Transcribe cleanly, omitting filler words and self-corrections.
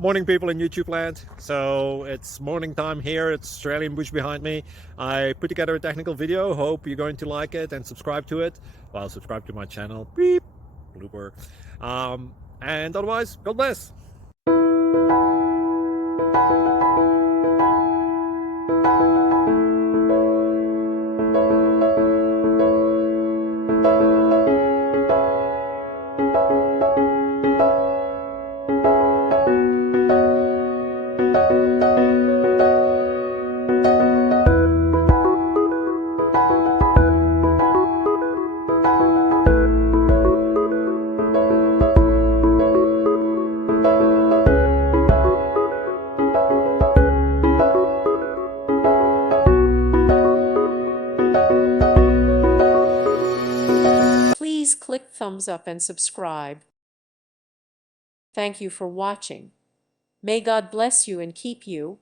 Morning, people in YouTube land. So it's morning time here. It's Australian bush behind me. I put together a technical video. Hope you're going to like it and subscribe to it. Well, subscribe to my channel. Beep. Blooper. And otherwise, God bless. Please click thumbs up and subscribe. Thank you for watching. May God bless you and keep you.